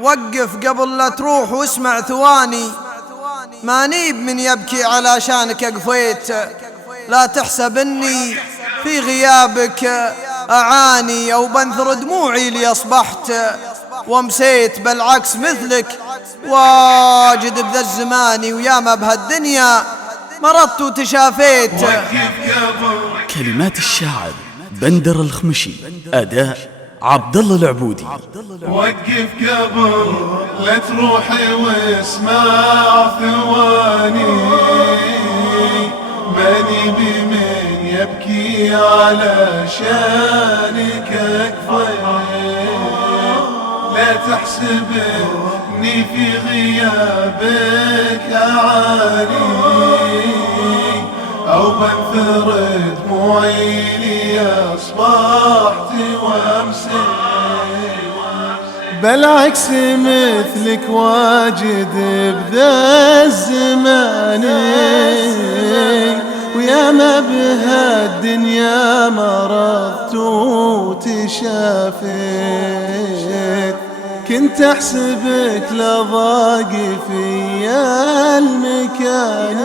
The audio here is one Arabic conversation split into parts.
وقف قبل لا تروح واسمع ثواني، ما نيب من يبكي علشانك قفيت. لا تحسب اني في غيابك اعاني او بنثر دموعي لي اصبحت وامسيت، بالعكس مثلك واجد بذا الزمان وياما بهالدنيا مرضت وتشافيت. كلمات الشاعر بندر الخمشي، أداء عبد الله العبودي. وقف قبل لا تروحي واسمع ثواني، ماني بمن يبكي على شانك كفاية. لا تحسب اني في غيابك اعاني او بنثر دموعي لي اصبحت وامسيت. بالعكس مثلك واجد بذا الزمان وياما بهالدنيا مرضت وتشافيت. كنت احسبك لضاق فيا المكان،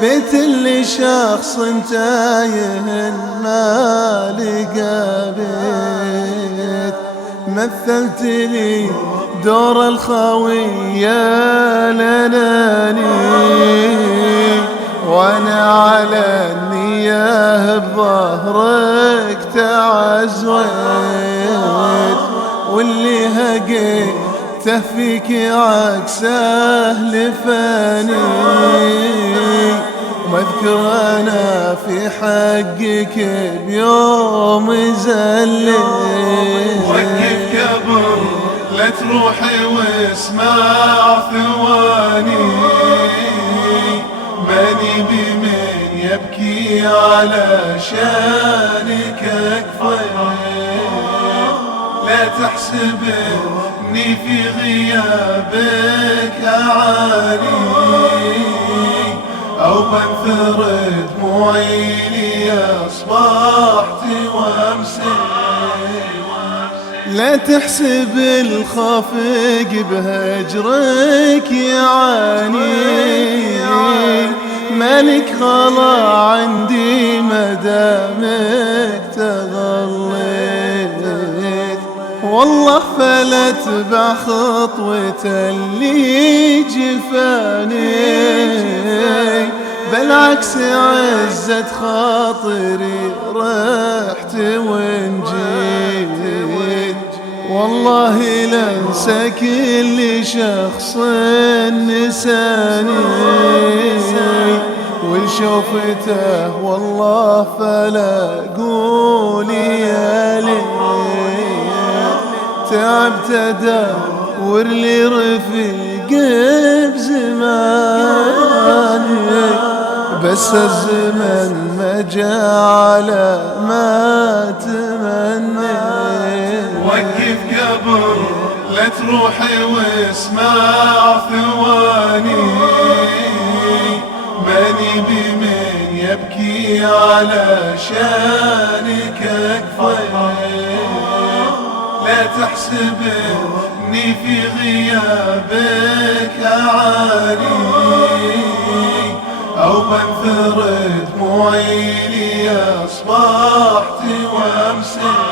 بيت اللي شخص تايه ما لقى بيت. مثلت لي دور الخوية لناني وانا على النياه بظهرك تعزويت. واللي هقيته فيك عكسه لفاني، واذكر انا في حقك بيوم زليت. وقف قبل لا تروحي واسمع ثواني، ماني بمن يبكي على شانك كفاية. لا تحسب اني في غيابك اعاني او بنثر دموعي لي اصبحت وامسيت. لا تحسب الخافق بهجرك يعاني، مالك خلا عندي مدامك تغليت. والله فلا تبع خطوة اللي جفاني، بالعكس عزت خاطري رحت ونجيت. والله لنسى كل شخص نساني وشوفته والله فلا قولي يا ليت. تعبت ادور لي رفيق بزماني، بس الزمن ما جعل ما تمنيت. وقف قبل لا تروحي واسمع ثواني، ماني بمن يبكي على شانك كفاية. لا تحسب اني في غيابك اعاني او بنثر دموعي لي اصبحت وامسيت.